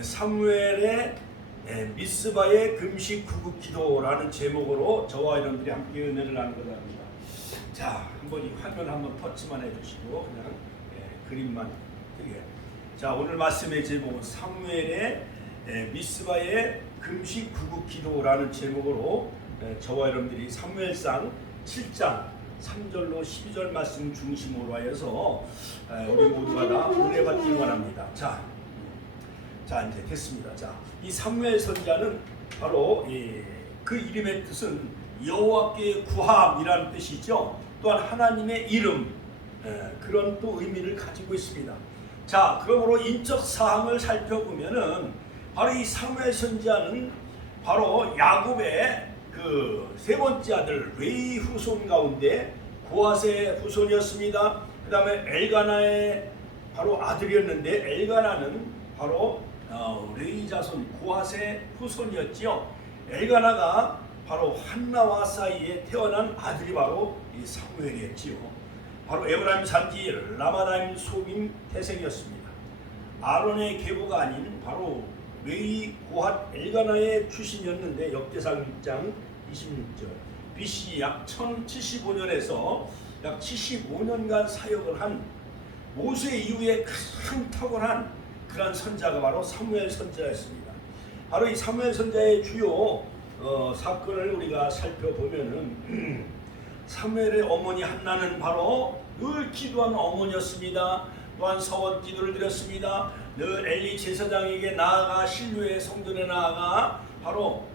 사무엘의 미스바의 금식 구국 기도라는 제목으로 저와 여러분들이 함께 은혜를 나누고자 합니다. 자, 한번 이 화면 한번 터치만 해주시고 그냥 그림만 되게. 자, 오늘 말씀의 제목은 사무엘의 미스바의 금식 구국 기도라는 제목으로 저와 여러분들이 사무엘상 7장 3절로 12절 말씀 중심으로 하여서 우리 모두가 다 은혜 받기를 원합니다. 자 이제 됐습니다. 자, 이 사무엘 선지자는 바로 그 이름의 뜻은 여호와께 구함이라는 뜻이죠. 또한 하나님의 이름, 그런 또 의미를 가지고 있습니다. 자, 그러므로 인적 사항을 살펴보면은 바로 이 사무엘 선지자는 바로 야곱의 그 세 번째 아들 레위 후손 가운데 고핫의 후손이었습니다. 그 다음에 엘가나의 바로 아들이었는데 엘가나는 바로 레위 자손 고핫의 후손이었지요. 엘가나가 바로 한나와 사이에 태어난 아들이 바로 이 사무엘이었지요. 바로 에브라임 산지 라마다임 소빔 태생이었습니다. 아론의 계보가 아닌 바로 레위 고핫 엘가나의 출신이었는데 역대상 6장 26절 BC 약 1075년에서 약 75년간 사역을 한 모세 이후에 가장 탁월한 그런 선자가 바로 사무엘 선자였습니다. 바로 이 사무엘 선자의 주요 사건을 우리가 살펴보면은 사무엘의 어머니 한나는 바로 늘 기도하는 어머니였습니다. 또한 서원 기도를 드렸습니다. 늘 엘리 제사장에게 나아가 실로의 성전에 나아가 바로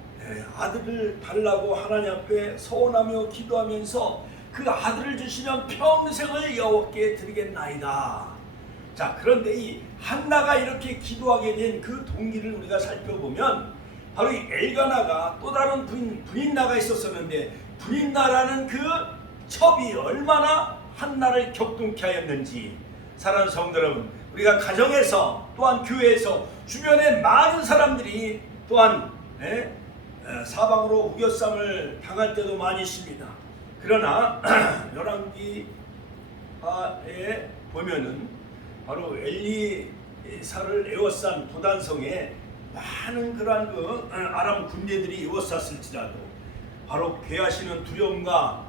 아들을 달라고 하나님 앞에 서원하며 기도하면서 그 아들을 주시면 평생을 여호와께 드리겠나이다. 자, 그런데 이 한나가 이렇게 기도하게 된 그 동기를 우리가 살펴보면 바로 이 엘가나가 또 다른 분인나가 있었었는데 분인나라는 그 첩이 얼마나 한나를 격동케 하였는지, 사랑하는 성도 여러분, 우리가 가정에서 또한 교회에서 주변에 많은 사람들이 또한 사방으로 우겨쌈을 당할 때도 많이 있습니다. 그러나 열왕기에 보면은 바로 엘리사를 에워싼 도단성에 많은 그러한 아람 군대들이 에워쌌을지라도 바로 괴하시는 두려움과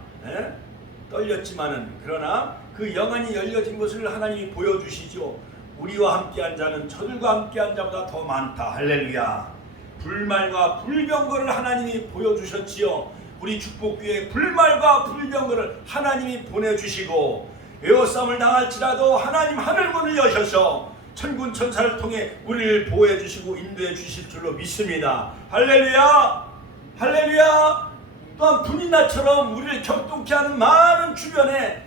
떨렸지만은 그러나 그 영안이 열려진 것을 하나님이 보여주시죠. 우리와 함께한 자는 저들과 함께한 자보다 더 많다. 할렐루야. 불말과 불병거를 하나님이 보여주셨지요. 우리 축복교회 불말과 불병거를 하나님이 보내주시고 에워싸움을 당할지라도 하나님 하늘문을 여셔서 천군 천사를 통해 우리를 보호해 주시고 인도해 주실 줄로 믿습니다. 할렐루야. 할렐루야. 또한 분인나처럼 우리를 격동케 하는 많은 주변에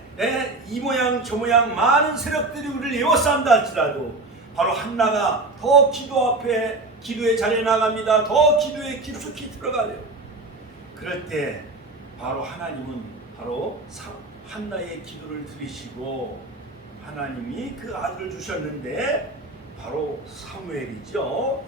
이 모양 저 모양 많은 세력들이 우리를 에워싼다 할지라도 바로 한나가 더 기도 앞에 기도의 자리에 나갑니다. 더 기도에 깊숙이 들어가요. 그럴 때 바로 하나님은 바로 한나의 기도를 들으시고 하나님이 그 아들을 주셨는데 바로 사무엘이죠.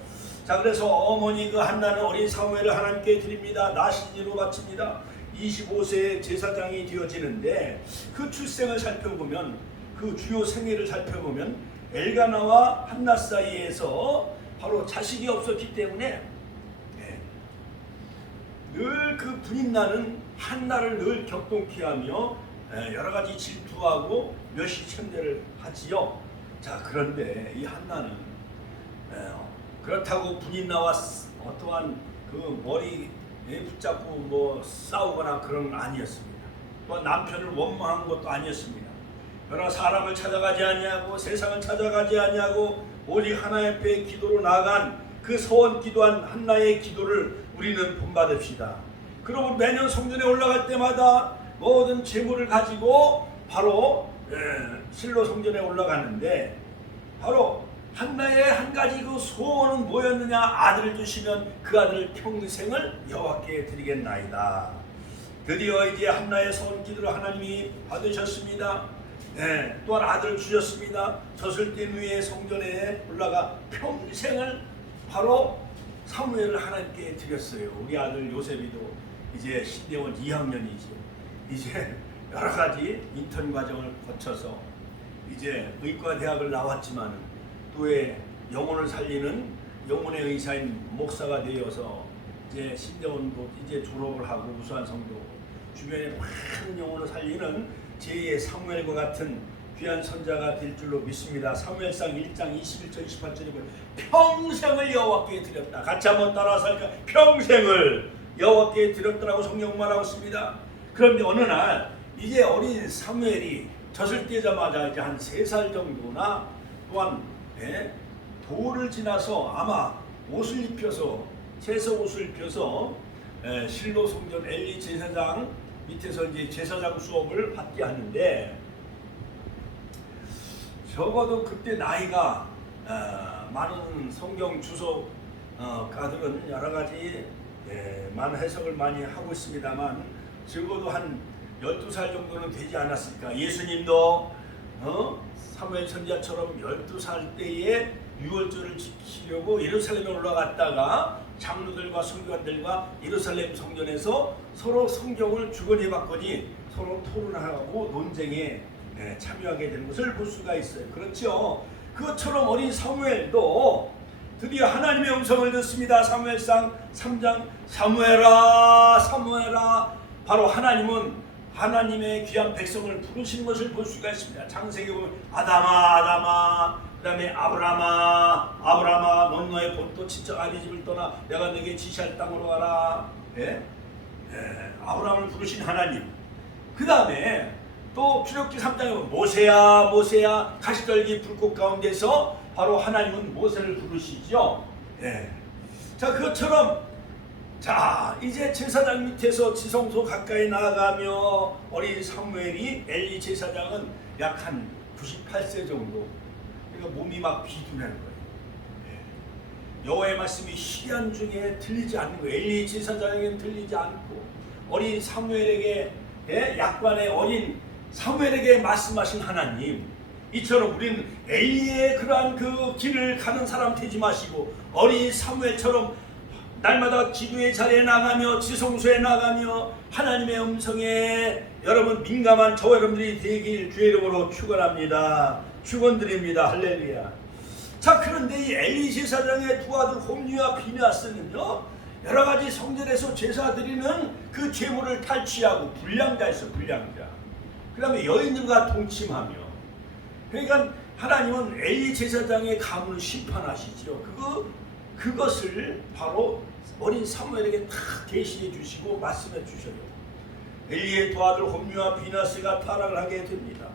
자, 그래서 어머니 그 한나는 어린 사무엘을 하나님께 드립니다. 나신이로 바칩니다. 25세의 제사장이 되어지는데 그 출생을 살펴보면 그 주요 생애를 살펴보면 엘가나와 한나 사이에서 바로 자식이 없었기 때문에 늘 그 분인나는 한나를 늘 격동케 하며 여러 가지 질투하고 멸시천대를 하지요. 자, 그런데 이 한나는 그렇다고 분인나와 어떠한 그 머리에 붙잡고 뭐 싸우거나 그런 건 아니었습니다. 또 남편을 원망한 것도 아니었습니다. 여러 사람을 찾아가지 아니하고 세상을 찾아가지 아니하고 오직 하나님 앞에 기도로 나아간 그 서원 기도한 한나의 기도를 우리는 본받읍시다. 그리고 매년 성전에 올라갈 때마다 모든 재물을 가지고 바로 실로 성전에 올라갔는데 바로 한나의 한 가지 그 소원은 뭐였느냐? 아들을 주시면 그 아들을 평생을 여호와께 드리겠나이다. 드디어 이제 한나의 소원 기도를 하나님이 받으셨습니다. 또한 아들을 주셨습니다. 젖을 뗀 후에 성전에 올라가 평생을 바로 사무엘을 하나님께 드렸어요. 우리 아들 요셉이도 이제 신대원 2학년이죠. 이제 여러 가지 인턴 과정을 거쳐서 이제 의과대학을 나왔지만 또 영혼을 살리는 영혼의 의사인 목사가 되어서 이제 신대원도 이제 졸업을 하고 우수한 성도, 주변에 많은 영혼을 살리는 제2의 사무엘과 같은 귀한 선자가 될 줄로 믿습니다. 사무엘상 1장 21절 28절에 보면 평생을 여호와께 드렸다. 같이 한번 따라서 할까? 평생을 여호와께 드렸다라고 성경 말하고 있습니다. 그런데 어느 날 이제 어린 사무엘이 젖을 떼자마자 이제 한 3살 정도나, 또한 돌을 지나서 아마 옷을 입혀서, 채석 옷을 입혀서 실로 성전 엘리 제사장 밑에서 이제 제사장 수업을 받게 하는데, 적어도 그때 나이가 많은 성경 주석가들은 여러 가지 많은 해석을 많이 하고 있습니다만, 적어도 한 12살 정도는 되지 않았을까. 예수님도 사무엘 선지자처럼 12살 때에 유월절을 지키려고 예루살렘에 올라갔다가 장로들과 성교관들과 예루살렘 성전에서 서로 성경을 주거니 받거니 서로 토론하고 논쟁에 참여하게 되는 것을 볼 수가 있어요. 그렇죠. 그것처럼 어린 사무엘도 드디어 하나님의 음성을 듣습니다. 사무엘상 3장 사무엘아 사무엘아. 바로 하나님은 하나님의 귀한 백성을 부르시는 것을 볼 수가 있습니다. 창세기 보면 아담아 아담아, 그 다음에 아브라함아 아브라함아, 넌 너의 본토 친척 아비 집을 떠나 내가 너에게 지시할 땅으로 가라. 아브라함을 부르신 하나님. 그 다음에 또 출애굽기 3장에 보면 모세야 모세야, 가시떨기 불꽃 가운데서 바로 하나님은 모세를 부르시죠. 자, 그것처럼 자, 이제 제사장 밑에서 지성소 가까이 나아가며 어린 사무엘이, 엘리 제사장은 약 한 98세 정도, 그러니까 몸이 막 비둔하는 거예요. 여호와의 말씀이 시간 중에 들리지 않는 거예요. 엘리 제사장에게는 들리지 않고, 어린 사무엘에게, 약관의 어린 사무엘에게 말씀하신 하나님, 이처럼 우리는 엘리의 그러한 그 길을 가는 사람 되지 마시고 어린 사무엘처럼 날마다 기도의 자리에 나가며 지성소에 나가며 하나님의 음성에 여러분 민감한 저와 여러분들이 되길 주의 이름으로 축원합니다. 축원드립니다. 할렐루야. 자, 그런데 이 엘리 제사장의 두 아들 홈리와 비느하스는요, 여러 가지 성전에서 제사 드리는 그 제물을 탈취하고 불량자였어. 불량자. 그 다음에 여인들과 동침하며, 그러니까 하나님은 엘리 제사장의 가문을 심판하시죠. 그것을 바로 어린 사무엘에게 다 계시해 주시고 말씀해 주셔요. 엘리의 두 아들 홈리와 비느하스가 타락을 하게 됩니다.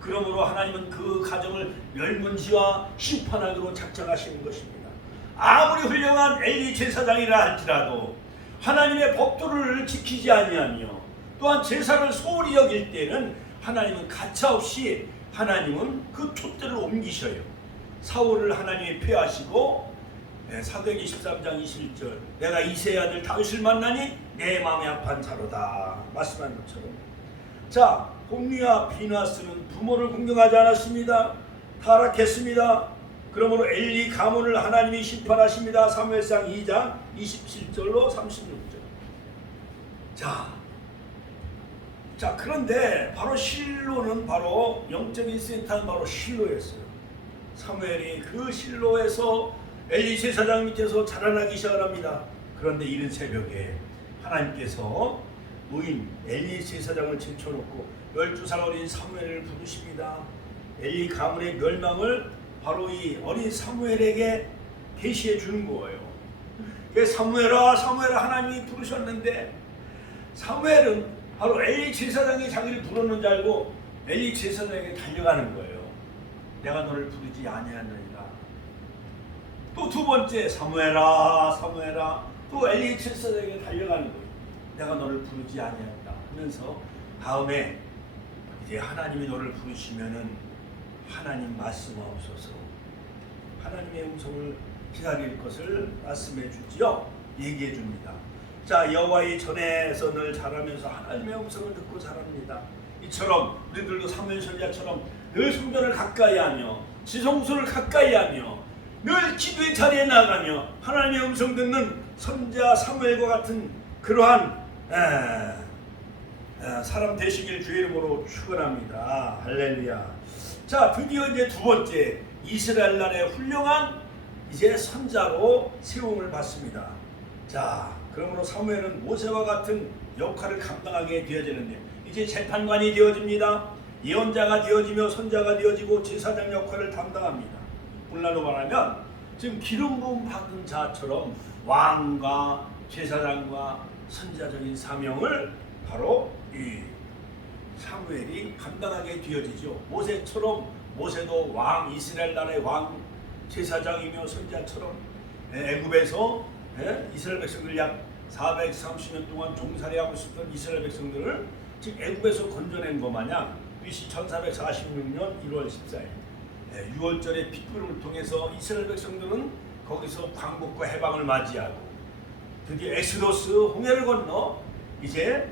그러므로 하나님은 그 가정을 멸문지와 심판하기로 작정하시는 것입니다. 아무리 훌륭한 엘리 제사장이라 할지라도 하나님의 법도를 지키지 아니하며 또한 제사를 소홀히 여길 때는 하나님은 가차없이 하나님은 그 촛대를 옮기셔요. 사울을 하나님이 폐하시고, 사도행전 23장 21절 내가 이새의 아들 다윗을 만나니 내 마음이 아픈 자로다 말씀한 것처럼, 자, 홈리와 비느하스는 부모를 공경하지 않았습니다. 타락했습니다. 그러므로 엘리 가문을 하나님이 심판하십니다. 사무엘상 2장 27절로 36절. 자, 그런데 바로 실로는 바로 영적인 센터는 바로 실로였어요. 사무엘이 그 실로에서 엘리 제사장 밑에서 자라나기 시작을 합니다. 그런데 이른 새벽에 하나님께서 노인 엘리 제사장을 제쳐놓고 12살 어린 사무엘을 부르십니다. 엘리 가문의 멸망을 바로 이 어린 사무엘에게 계시해 주는 거예요. 사무엘아 사무엘아 하나님이 부르셨는데, 사무엘은 바로 엘리 제사장이 자기를 부르는 줄 알고 엘리 제사장에게 달려가는 거예요. 내가 너를 부르지 아니하느니라. 또 두 번째 사무엘아 사무엘아, 또 엘리 제사장에게 달려가는 거예요. 내가 너를 부르지 아니한다 하면서 다음에 이제 하나님이 너를 부르시면은 하나님 말씀하옵소서, 하나님의 음성을 기다릴 것을 말씀해 주지요. 얘기해 줍니다. 자, 여호와의 전에서 늘 자라면서 하나님의 음성을 듣고 자랍니다. 이처럼 우리들도 사무엘 선지자처럼 늘 성전을 가까이 하며 지성소를 가까이 하며 늘 기도의 자리에 나가며 하나님의 음성 듣는 선지자 사무엘과 같은 그러한 사람 되시길 주의 이름으로 축원합니다. 할렐루야. 자, 드디어 이제 두 번째, 이스라엘 나라의 훌륭한 이제 선자로 세움을 받습니다. 자, 그러므로 사무엘은 모세와 같은 역할을 감당하게 되어지는데 이제 재판관이 되어집니다. 예언자가 되어지며 선자가 되어지고 제사장 역할을 담당합니다. 오늘날로 말하면 지금 기름 부음 받은 자처럼 왕과 제사장과 선자적인 사명을 바로 이 사무엘이 감당하게 되어지죠. 모세처럼 모세도 왕, 이스라엘 나라의 왕, 제사장이며 선자처럼 애굽에서 이스라엘 백성들 약 430년 동안 종살이하고 있었던 이스라엘 백성들을 즉 애굽에서 건져낸 것 마냥 BC 1446년 1월 14일 유월절의 핏구름을 통해서 이스라엘 백성들은 거기서 광복과 해방을 맞이하고 드디어 엑스도스 홍해를 건너 이제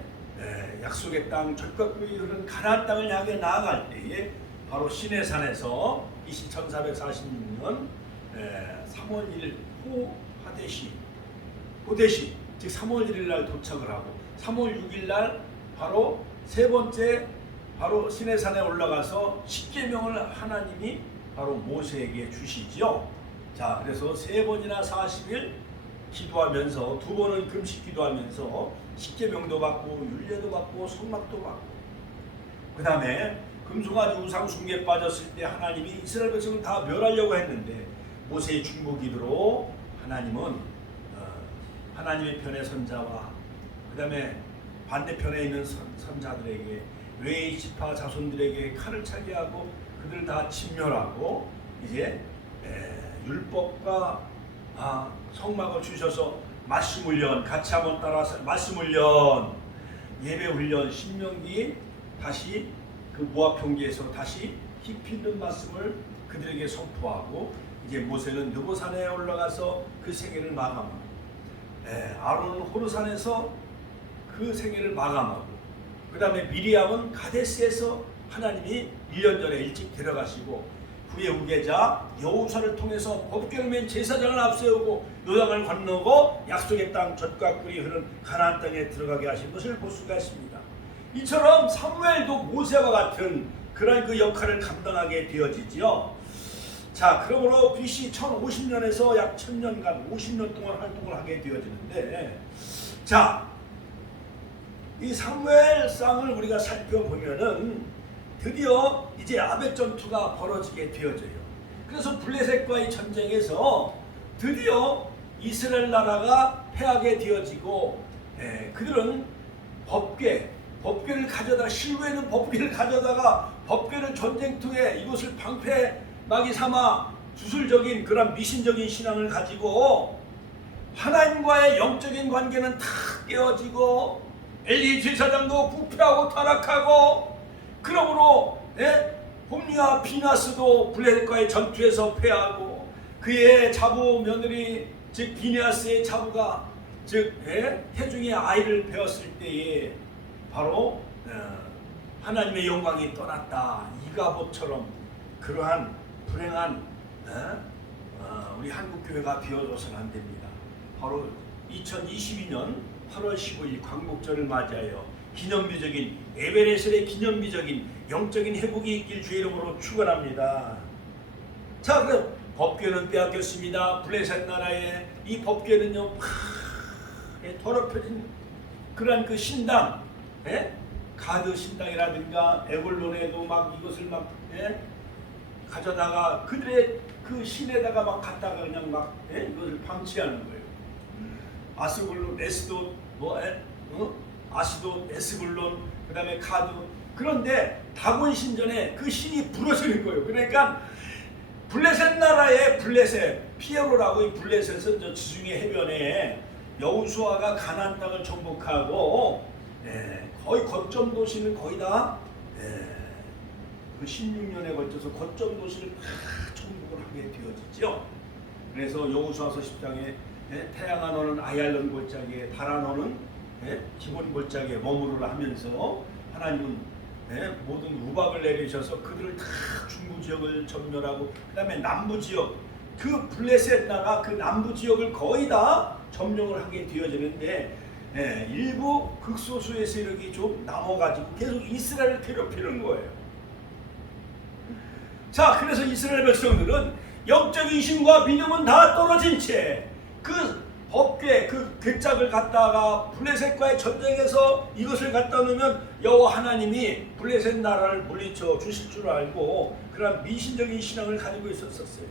약속의 땅 젖과 꿀이 흐르는 가나안 땅을 향해 나아갈 때에 바로 시내산에서 BC 1446년 3월 1일 호데시 즉 3월 1일 날 도착을 하고 3월 6일 날 바로 세 번째 바로 시내산에 올라가서 십계명을 하나님이 바로 모세에게 주시죠. 자, 그래서 세 번이나 40일 기도하면서 두 번은 금식 기도하면서 십계명도 받고 율례도 받고 성막도 받고 그 다음에 금송아지 우상 숭배에 빠졌을 때 하나님이 이스라엘 백성을 다 멸하려고 했는데 모세의 중보 기도로 하나님은 하나님의 편의 선자와 그 다음에 반대편에 있는 선자들에게 외의 지파 자손들에게 칼을 차게 하고 그들 다 진멸하고 이제 율법과 성막을 주셔서 말씀 훈련 같이 한번 따라서 말씀 훈련 예배 훈련 신명기 다시 그 모압 경기에서 다시 깊이 있는 말씀을 그들에게 선포하고 이제 모세는 느보산에 올라가서 그 생애를 마감하고 아론은 호르산에서 그 생애를 마감하고 그 다음에 미리암은 가데스에서 하나님이 1년 전에 일찍 데려가시고 그의 후계자 여호수아를 통해서 법궤를 맨 제사장을 앞세우고 요단을 건너고 약속의 땅 젖과 꿀이 흐른 가나안 땅에 들어가게 하신 것을 볼 수가 있습니다. 이처럼 사무엘도 모세와 같은 그런 그 역할을 감당하게 되어지지요. 자, 그러므로 BC 1050년에서 약 1000년간 50년 동안 활동을 하게 되어지는데 자, 이 사무엘상을 우리가 살펴보면은 드디어 이제 아벡 전투가 벌어지게 되어져요. 그래서 블레셋과의 전쟁에서 드디어 이스라엘 나라가 패하게 되어지고 그들은 법궤를 가져다가 실루에는 법궤를 가져다가 법궤를 전쟁터에 이것을 방패막이 삼아 주술적인 그런 미신적인 신앙을 가지고 하나님과의 영적인 관계는 다 깨어지고 엘리 제사장도 부패하고 타락하고 그러므로 홈리와 비나스도 블레셋과의 전투에서 패하고 그의 자부 며느리 즉 비니아스의 자부가 즉 태중의 아이를 배웠을 때에 바로 하나님의 영광이 떠났다. 이가봇처럼 그러한 불행한 우리 한국교회가 되어져서는 안 됩니다. 바로 2022년 8월 15일 광복절을 맞이하여 기념비적인 에베레셀의 기념비적인 영적인 회복이 있길 주의 이름으로 축원합니다. 자, 그럼 법궤는 빼앗겼습니다. 블레셋 나라의 이 법궤는요 더럽혀진 그러한 그 신당 가드 신당이라든가 에골론에도 막 이것을 막 가져다가 그들의 그 신에다가 막 갖다가 그냥 막 이것을 방치하는 거예요. 아스글론, 에스도, 아시도, 에스글론, 그 다음에 가드. 그런데 다곤 신전에 그 신이 부러지는 거예요. 그러니까 블레셋 나라의 블레셋, 피에로라고 이 블레셋은 저 지중해 해변에 여호수아가 가나안 땅을 정복하고 거의 거점 도시는 거의 다 그 16년에 걸쳐서 거점 도시를 다 정복을 하게 되어지죠. 그래서 여호수아서 10장에 태양아 너는 아얄론 골짜기에 달아 너는 기본 골짜기에 머무르라 하면서 하나님은 모든 우박을 내리셔서 그들을 다 중부 지역을 점멸하고 그 다음에 남부 지역 그 블레셋 나라 그 남부 지역을 거의 다 점령을 하게 되어지는데 일부 극소수의 세력이 좀 남아가지고 계속 이스라엘을 괴롭히는 거예요. 자, 그래서 이스라엘 백성들은 영적인 신과 믿음은 다 떨어진 채 그 법궤 그 괴짝을 갖다가 블레셋과의 전쟁에서 이것을 갖다 놓으면 여호와 하나님이 블레셋 나라를 물리쳐 주실 줄 알고 그런 미신적인 신앙을 가지고 있었어요.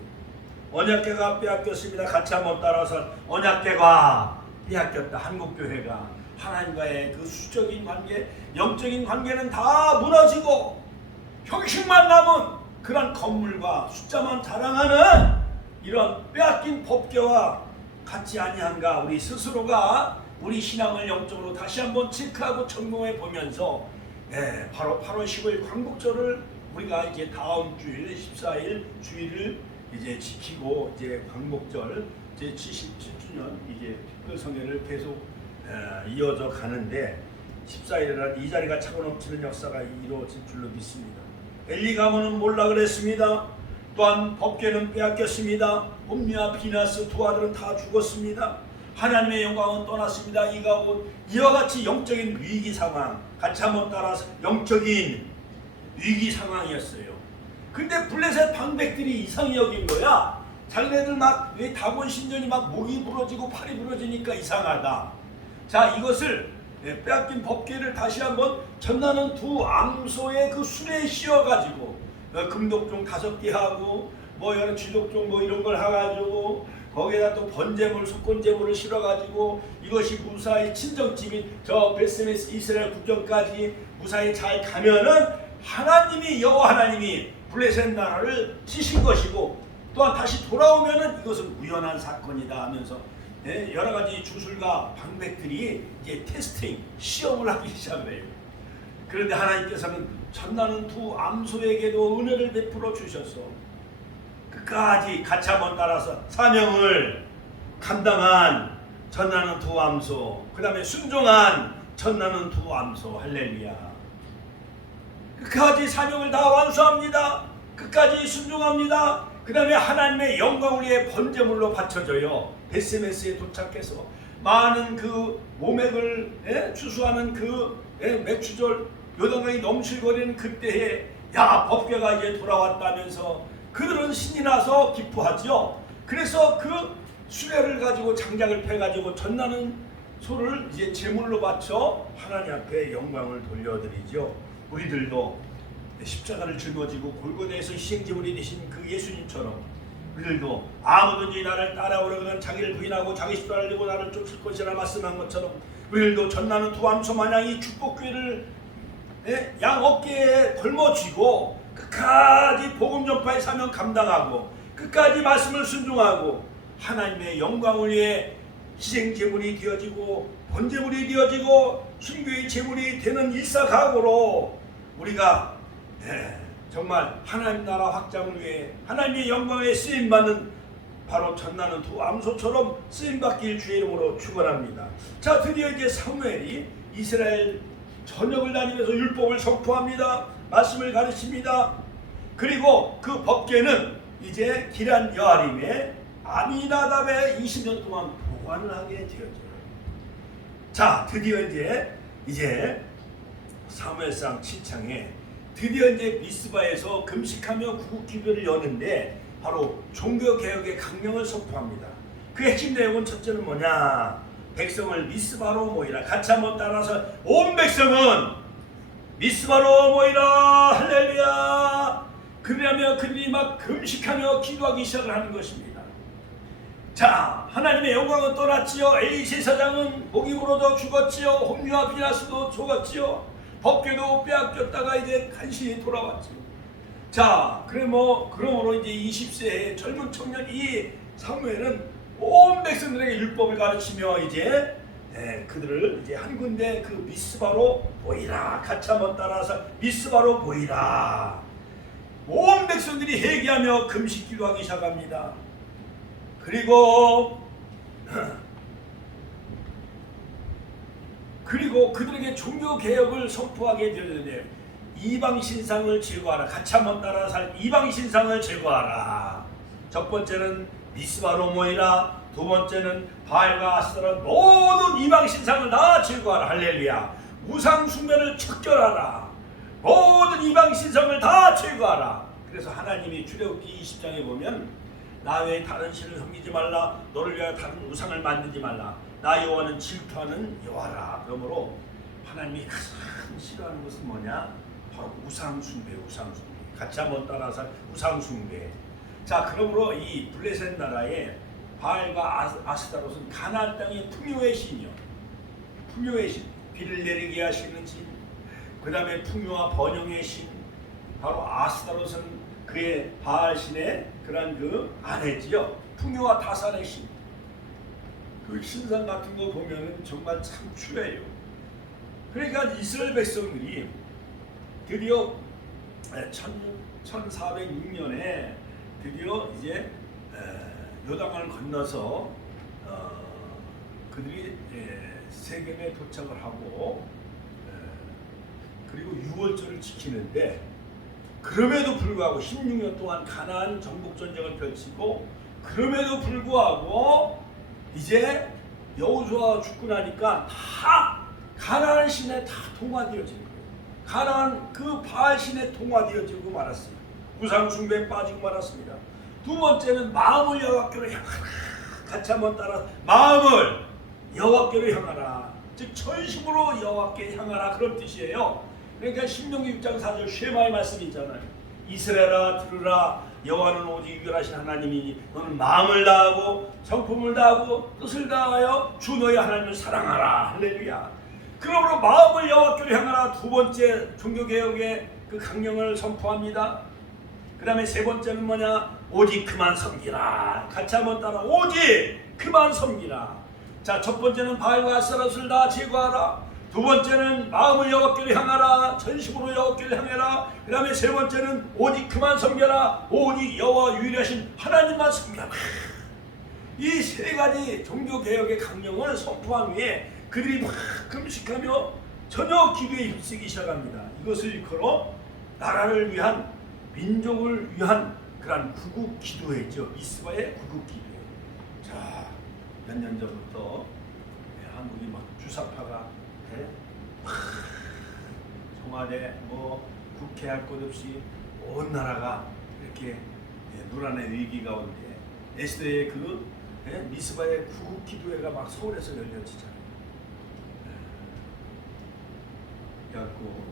언약궤가 빼앗겼습니다. 같이 한번 따라서 언약궤가 빼앗겼다. 한국교회가 하나님과의 그 수적인 관계, 영적인 관계는 다 무너지고 형식만 남은 그런 건물과 숫자만 자랑하는 이런 빼앗긴 법궤와 같지 아니한가. 우리 스스로가 우리 신앙을 영적으로 다시 한번 체크하고 점검해 보면서 바로 8월 10일 광복절을 우리가 이제 다음 주일 14일 주일을 이제 지키고 이제 광복절 제 77주년 이제 특별성회를 계속 이어져 가는데 14일이란 이 자리가 차고 넘치는 역사가 이루어질 줄로 믿습니다. 엘리 가문은 몰라 그랬습니다. 또한 법궤는 빼앗겼습니다. 홈리와 비나스 두 아들은 다 죽었습니다. 하나님의 영광은 떠났습니다. 이와 같이 영적인 위기 상황, 같이 한번 따라서 영적인 위기 상황이었어요. 근데 블레셋 방백들이 이상히 여긴 거야. 자기네들 막 왜 다곤 신전이 막 목이 부러지고 팔이 부러지니까 이상하다. 자, 이것을 빼앗긴 법궤를 다시 한번 전나는 두 암소의 그 술에 씌워가지고 금독종 5개 하고 뭐 여러 쥐독종 뭐 이런 걸 해가지고 거기에다 또 번제물 속건제물을 실어가지고 이것이 무사히 친정집인 저 베스메스 이스라엘 국경까지 무사히 잘 가면은 하나님이 여호와 하나님이 블레셋 나라를 치신 것이고 또한 다시 돌아오면은 이것은 우연한 사건이다 하면서 여러 가지 주술과 방백들이 이제 테스팅 시험을 하기 시작을 해요. 그런데 하나님께서는 전나는 두 암소에게도 은혜를 베풀어 주셔서 끝까지 같이 한번 따라서 사명을 감당한 전나는 두 암소, 그 다음에 순종한 전나는 두 암소. 할렐루야. 끝까지 사명을 다 완수합니다. 끝까지 순종합니다. 그 다음에 하나님의 영광을 위해 번제물로 바쳐져요. 베스메스에 도착해서 많은 그 모맥을 추수하는 그 맥추절 요단강이 넘실거리는 그때에 야 법궤가 이제 돌아왔다면서 그들은 신이 나서 기뻐하죠. 그래서 그 수레를 가지고 장작을 패가지고 전나는 소를 이제 제물로 바쳐 하나님 앞에 영광을 돌려드리죠. 우리들도 십자가를 짊어지고 골고다에서 희생제물이 되신 그 예수님처럼 우리들도 아무든지 나를 따라오려면 자기를 부인하고 자기 십자가를 지고 나를 쫓을 것이라 말씀한 것처럼 우리들도 전나는 두 암소 마냥 이 축복궤를 양 어깨에 걸머쥐고 끝까지 복음 전파의 사명 감당하고 끝까지 말씀을 순종하고 하나님의 영광을 위해 희생제물이 되어지고 번제물이 되어지고 순교의 제물이 되는 일사각오로 우리가 정말 하나님 나라 확장을 위해 하나님의 영광에 쓰임받는 바로 전나는 두 암소처럼 쓰임받길 주의 이름으로 축원합니다. 자, 드디어 이제 사무엘이 이스라엘 전역을 다니면서 율법을 선포합니다. 말씀을 가르칩니다. 그리고 그 법궤는 이제 기란 여아림의 아미나답의 20년 동안 보관을 하게 되었죠. 자, 드디어 이제 사무엘상 7장에 드디어 이제 미스바에서 금식하며 구국기도를 여는데 바로 종교개혁의 강령을 선포합니다. 그 핵심 내용은 첫째는 뭐냐? 백성을 미스바로 모이라. 같이 한번 따라서 온 백성은 미스바로 모이라. 할렐루야. 그러면 그들이 막 금식하며 기도하기 시작을 하는 것입니다. 자, 하나님의 영광은 떠났지요. 엘리세 사장은 목이 부러져 죽었지요. 홈리와 비나스도 죽었지요. 법궤도 빼앗겼다가 이제 간신히 돌아왔지요. 자, 그러므로 이제 20세의 젊은 청년 이 사무엘은 온 백성들에게 율법을 가르치며 이제 그들을 이제 한 군데 그 미스바로 모이라. 같이 한번 따라서 미스바로 모이라. 온 백성들이 회개하며 금식 기도하기 시작합니다. 그리고 그들에게 종교 개혁을 선포하게 되는데 이방 신상을 제거하라. 같이 한번 따라서 이방 신상을 제거하라. 첫 번째는 미스바로 모이라. 두 번째는 바알과 아스타라 모든 이방 신상을 다 제거하라. 할렐루야. 우상 숭배를 척결하라. 모든 이방 신상을 다 제거하라. 그래서 하나님이 출애굽기 20장에 보면 나 외에 다른 신을 섬기지 말라. 너를 위하여 다른 우상을 만들지 말라. 나 여호와는 질투하는 여호와라. 그러므로 하나님이 가장 싫어하는 것은 뭐냐? 바로 우상숭배. 같이 한번 따라서 우상숭배. 자, 그러므로 이 블레셋 나라의 바알과 아스타롯은 가나안 땅의 풍요의 신이요. 풍요의 신, 비를 내리게 하시는 신. 그 다음에 풍요와 번영의 신. 바로 아스타롯은 그의 바알 신의 그런 그 아내지요. 풍요와 다산의 신. 그 신상 같은 거 보면은 정말 참 추해요. 그러니까 이스라엘 백성들이 드디어 1406년에 드디어 이제 요단강을 건너서 그들이 세겜에 도착을 하고 그리고 유월절을 지키는데, 그럼에도 불구하고 16년 동안 가나안 정복 전쟁을 펼치고, 그럼에도 불구하고 이제 여호수아가 죽고 나니까 다 가나안 신에 다 동화되어진 거예요. 가나안 그 바알 신에 동화되어지고 말았어요. 우상 숭배에 빠지고 말았습니다. 두 번째는 마음을 여호와께로 향하라. 같이 한번 따라, 마음을 여호와께로 향하라. 즉 전심으로 여호와께 향하라, 그런 뜻이에요. 그러니까 신명기 6장 4절 쉐마의 말씀이 있잖아요. 이스라엘아 들으라, 여호와는 오직 유일하신 하나님이니 너는 마음을 다하고 성품을 다하고 뜻을 다하여 주 너희 하나님을 사랑하라. 할렐루야. 그러므로 마음을 여호와께로 향하라. 두 번째 종교개혁의 그 강령을 선포합니다. 그 다음에 세 번째는 뭐냐? 오직 그만 섬기라. 같이 한번 따라, 오직 그만 섬기라. 자, 첫 번째는 바알과 아스타롯을 다 제거하라. 두 번째는 마음을 여호와께로 향하라. 전심으로 여호와께로 향해라. 그 다음에 세 번째는 오직 그만 섬겨라. 오직 여호와 유일하신 하나님만 섬겨라. 이 세 가지 종교개혁의 강령을 선포한 후에 그들이 막 금식하며 전혀 기도에 힘쓰기 시작합니다. 이것을 일컬어 나라를 위한, 민족을 위한 그런 구국 기도회죠. 미스바의 구국 기도회. 자, 몇 년 전부터 한국이 막 주사파가 청와대 뭐 국회 할 것 없이 온 나라가 이렇게 노란의 위기 가운데 에스더의 그 미스바의 구국 기도회가 막 서울에서 열려지잖아요. 그래갖고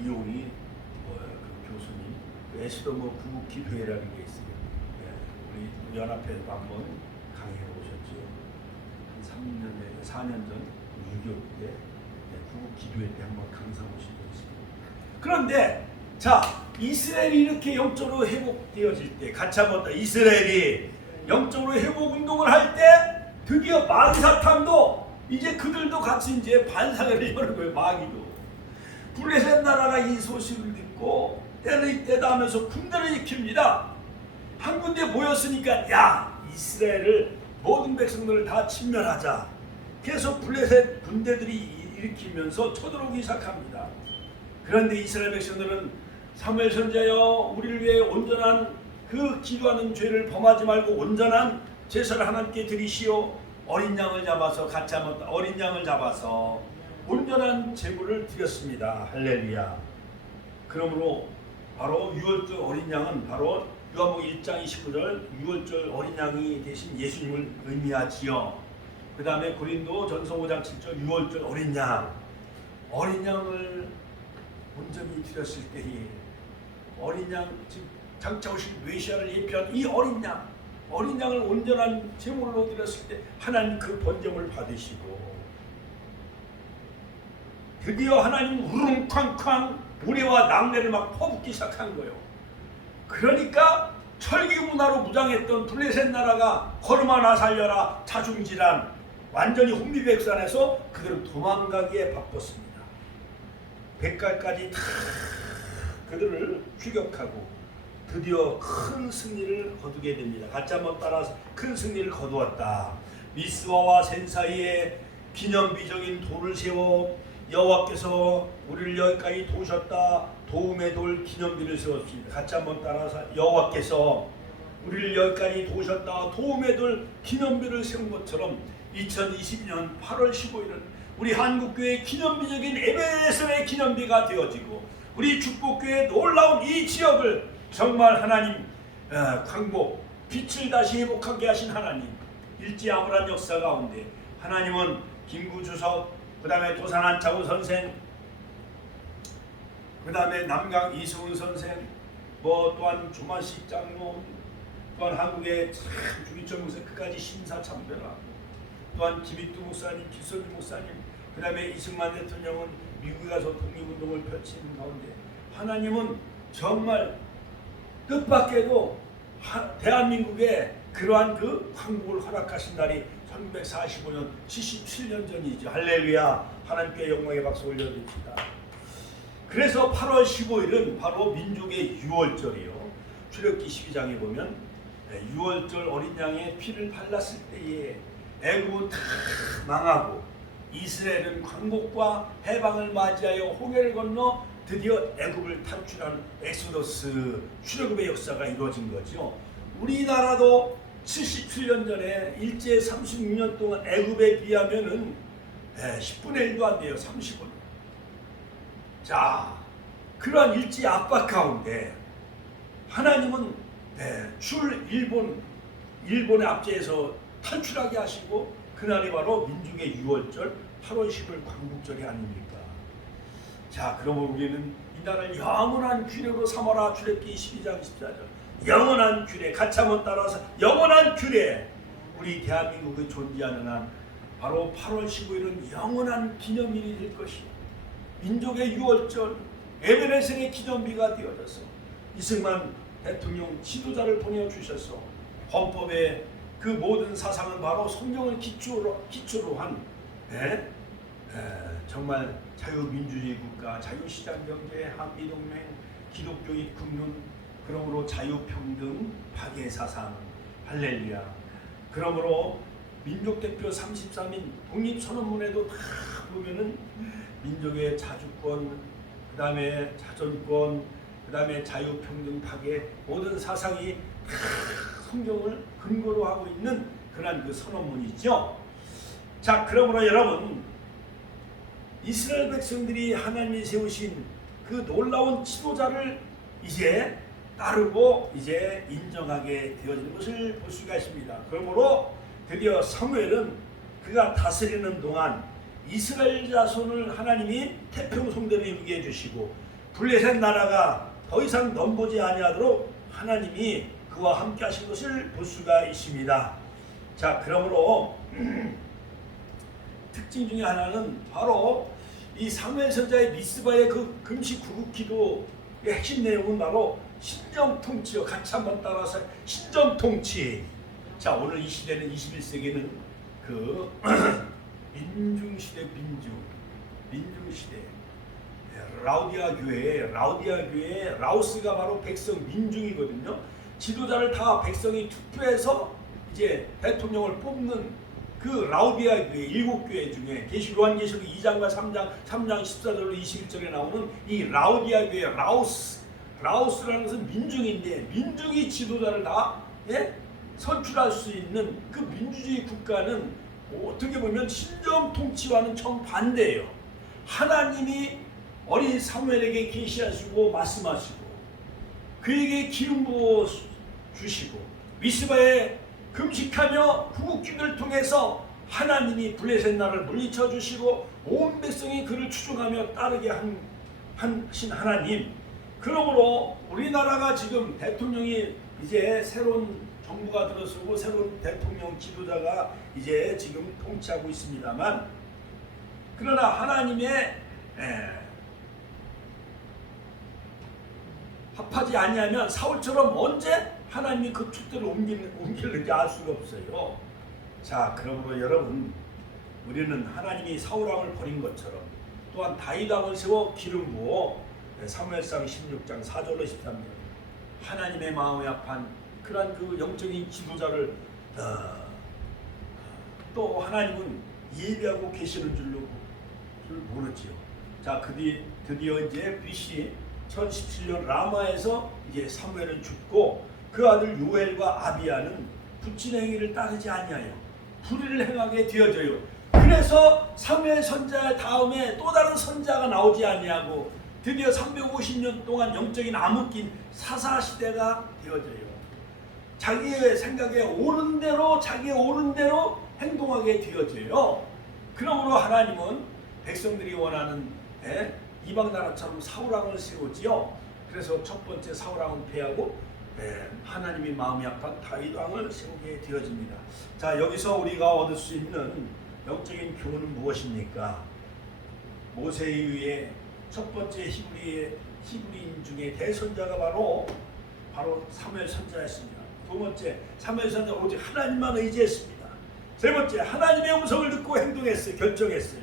이용이 그 교수님, 그 에스더 뭐 구국 기도회라는 게 있어요. 우리 연합회에서 한번 강의해 오셨죠. 한 3년 전, 4년 전 6.25 때 구국 기도회 때 한번 강사 오신 적 있습니다. 그런데 자, 이스라엘이 이렇게 영적으로 회복되어질 때, 같이 한번 이스라엘이 영적으로 회복 운동을 할 때 드디어 마귀사탄도 이제 그들도 같이 이제 반사회를 여는 거예요. 마귀도. 블레셋 나라가 이 소식을 듣고 때는 이때다 하면서 군대를 일으킵니다. 한 군데 모였으니까 야, 이스라엘을 모든 백성들을 다 침멸하자. 그래서 블레셋 군대들이 일으키면서 쳐들어오기 시작합니다. 그런데 이스라엘 백성들은 사무엘 선지자여, 우리를 위해 온전한 그 기도하는 죄를 범하지 말고 온전한 제사를 하나님께 드리시오. 어린 양을 잡아서, 같이 한번 어린 양을 잡아서 온전한 제물을 드렸습니다. 할렐루야. 그러므로 바로 유월절 어린 양은 바로 요한복음 1장 29절 유월절 어린 양이 대신 예수님을 의미하지요. 그 다음에 고린도 전서 5장 7절 유월절 어린 양, 어린 양을 온전히 드렸을 때에 어린 양, 즉 장차 오실 메시아를 예표한 이 어린 양을 온전한 제물로 드렸을 때 하나님 그 번점을 받으시고, 드디어 하나님 우릉쾅쾅 우레와 낙뢰를 막 퍼붓기 시작한 거예요. 그러니까 철기 문화로 무장했던 블레셋 나라가 걸음하나 살려라 자중질환 완전히 혼미백산에서 그들은 도망가기에 바빴습니다. 백갈까지 다 그들을 추격하고 드디어 큰 승리를 거두게 됩니다. 같이 한번 따라서 큰 승리를 거두었다. 미스바와 센 사이에 기념비적인 돌을 세워 여호와께서 우리를 여기까지 도우셨다. 도움의 돌 기념비를 세웠습니다. 같이 한번 따라서 여호와께서 우리를 여기까지 도우셨다. 도움의 돌 기념비를 세운 것처럼 2022년 8월 15일은 우리 한국교회의 기념비적인 에베레스의 기념비가 되어지고 우리 축복교회의 놀라운 이 지역을 정말 하나님 광복, 빛을 다시 회복하게 하신 하나님, 일제아무란 역사 가운데 하나님은 김구주석, 그 다음에 도산 안창호 선생, 그 다음에 남강 이승훈 선생, 또한 조만식 장로, 또한 한국의 참 주기철 목사 끝까지 심사참배하고, 또한 김익두 목사님, 김선주 목사님, 그 다음에 이승만 대통령은 미국에 가서 독립운동을 펼치는 가운데 하나님은 정말 뜻밖에도 대한민국에 그러한 그 광복을 허락하신 날이 1945년 77년 전이죠. 할렐루야. 하나님께 영광의 박수 올려드립니다. 그래서 8월 15일은 바로 민족의 유월절이요. 출애굽기 12장에 보면 유월절 어린 양의 피를 발랐을 때에 애굽은 다 망하고 이스라엘은 광복과 해방을 맞이하여 홍해를 건너 드디어 애굽을 탈출하는 엑소더스 출애굽의 역사가 이루어진 거죠. 우리나라도 77년 전에 일제 36년 동안 애굽에 비하면은 10분의 1도 안 돼요. 30분. 자, 그러한 일제 압박 가운데 하나님은 일본의 압제에서 탈출하게 하시고 그날이 바로 민족의 유월절 8월 10일 광복절이 아닙니까? 자, 그러면 우리는 이 날을 영원한 규례로 삼아라. 출애굽기 12장 14절. 영원한 규례, 같이 한번 따라서 영원한 규례. 우리 대한민국에 존재하는 한 바로 8월 15일은 영원한 기념일이 될 것이요. 민족의 유월절, 에베레스의 기념비가 되어져서 이승만 대통령 지도자를 보내주셔서 헌법의 그 모든 사상은 바로 성경을 기초로 한 정말 자유민주주의 국가, 자유시장경제, 한미동맹, 기독교 입국론, 그러므로 자유평등, 파괴사상, 할렐루야. 그러므로 민족대표 33인 독립선언문에도 다 보면은 민족의 자주권, 그 다음에 자존권, 그 다음에 자유평등, 파괴, 모든 사상이 다 성경을 근거로 하고 있는 그런 그 선언문이죠. 자, 그러므로 여러분, 이스라엘 백성들이 하나님이 세우신 그 놀라운 지도자를 이제 따르고 이제 인정하게 되어지는 것을 볼 수가 있습니다. 그러므로 드디어 사무엘은 그가 다스리는 동안 이스라엘 자손을 하나님이 태평성대로 이루게 해주시고 블레셋 나라가 더 이상 넘보지 아니하도록 하나님이 그와 함께 하신 것을 볼 수가 있습니다. 자, 그러므로 특징 중에 하나는 바로 이 사무엘 선지자의 미스바의 그 금식 구국 기도의 핵심 내용은 바로 신정통치요. 같이 한번 따라서 신정통치. 자, 오늘 이 시대는 21세기는 그 민중시대, 민중시대. 라우디아 교회에 라오스가 바로 백성 민중이거든요. 지도자를 다 백성이 투표해서 이제 대통령을 뽑는 그 라우디아 교회 7교회 중에 요한계시록 2장과 3장 14절로 21절에 나오는 이 라우디아 교회 라오스라는 것은 민중인데 민중이 지도자를 다 선출할 수 있는 그 민주주의 국가는 어떻게 보면 신정통치와는 정반대예요. 하나님이 어린 사무엘에게 계시하시고 말씀하시고 그에게 기름 부어 주시고 미스바에 금식하며 구국기도를 통해서 하나님이 블레셋 나라를 물리쳐 주시고 온 백성이 그를 추종하며 따르게 하신 하나님. 그러므로 우리나라가 지금 대통령이 이제 새로운 정부가 들어서고 새로운 대통령 지도자가 이제 지금 통치하고 있습니다만, 그러나 하나님의 합하지 아니하면 사울처럼 언제 하나님이 그 축대를 옮길는지 알 수가 없어요. 자, 그러므로 여러분, 우리는 하나님이 사울왕을 버린 것처럼 또한 다윗왕을 세워 기름 부어 사무엘상 16장 4절로 13절 하나님의 마음에 합한 그러한 그 영적인 지도자를 또 하나님은 예비하고 계시는 줄로 모르지요. 자, 드디어 이제 BC 1017년 라마에서 이제 사무엘은 죽고 그 아들 요엘과 아비야는 붓진 행위를 따르지 아니하여 불의를 행하게 되어져요. 그래서 사무엘 선지자 다음에 또 다른 선지자가 나오지 아니하고 드디어 350년 동안 영적인 암흑긴 사사시대가 되어져요. 자기의 생각에 옳은 대로 행동하게 되어져요. 그러므로 하나님은 백성들이 원하는 이방 나라처럼 사울왕을 세우지요. 그래서 첫 번째 사울왕은 패하고 하나님이 마음이 아픈 다윗 왕을 세우게 되어집니다. 자, 여기서 우리가 얻을 수 있는 영적인 교훈은 무엇입니까? 모세에 의해 첫 번째 히브리인 중에 대선자가 바로 사무엘 선자였습니다. 두 번째, 사무엘 선자 오직 하나님만 의지했습니다. 세 번째, 하나님의 음성을 듣고 행동했어요. 결정했어요.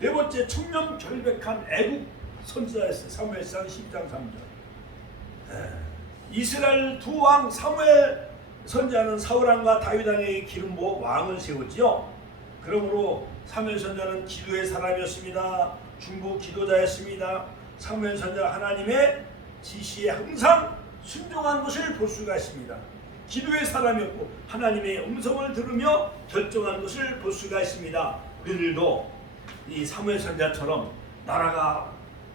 네 번째, 청렴결백한 애국 선지자였어요. 사무엘상 10장 3절. 이스라엘 두 왕 사무엘 선지자는 사울왕과 다윗왕에게 기름 부어 왕을 세웠지요. 그러므로 사무엘 선지자는 기도의 사람이었습니다. 중보 기도자였습니다. 사무엘 선지자 하나님의 지시에 항상 순종한 것을 볼 수가 있습니다. 기도의 사람이었고 하나님의 음성을 들으며 결정한 것을 볼 수가 있습니다. 우리들도 이 사무엘 선지자처럼 나라가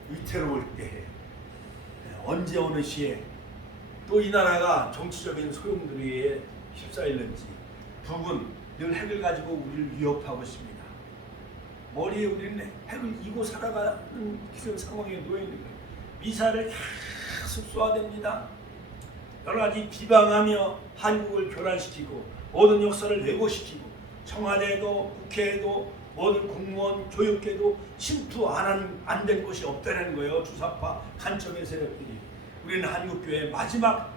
위태로울 때 언제 어느 시에 또 이 나라가 정치적인 소용돌이에 휩싸이는지 북은 늘 핵을 가지고 우리를 위협하고 있습니다. 머리에 우리는 핵을 이고 살아가는 그런 상황에 놓여있는 거예요. 미사일을 계속 쏘아댑니다. 여러 가지 비방하며 한국을 교란시키고 모든 역사를 왜곡시키고 청와대도 국회에도 모든 공무원 교육계도 침투 안 된 곳이 없다는 거예요. 주사파 간첩의 세력들이. 우리는 한국교회의 마지막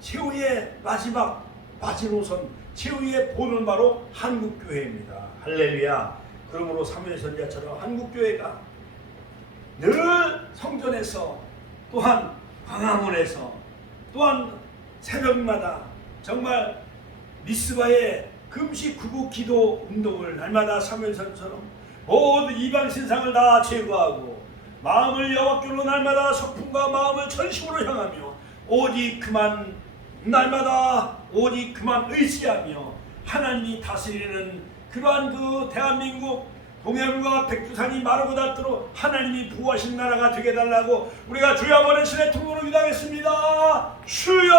최후의 마지막 마지노선 최후의 본은 바로 한국교회입니다. 할렐루야. 그러므로 사무엘 선지자처럼 한국교회가 늘 성전에서 또한 광화문에서 또한 새벽마다 정말 미스바의 금식 구국 기도 운동을 날마다 사무엘 선지자처럼 모든 이방 신상을 다 제거하고 마음을 여호와께로 날마다 성품과 마음을 전심으로 향하며 오직 그만 날마다 오직 그만 의지하며 하나님이 다스리는 그러한 그 대한민국 동해물과 백두산이 마르고 닳도록 하나님이 부하신 나라가 되게 달라고 우리가 주여 버리신의 통로로 기도하겠습니다. 주여!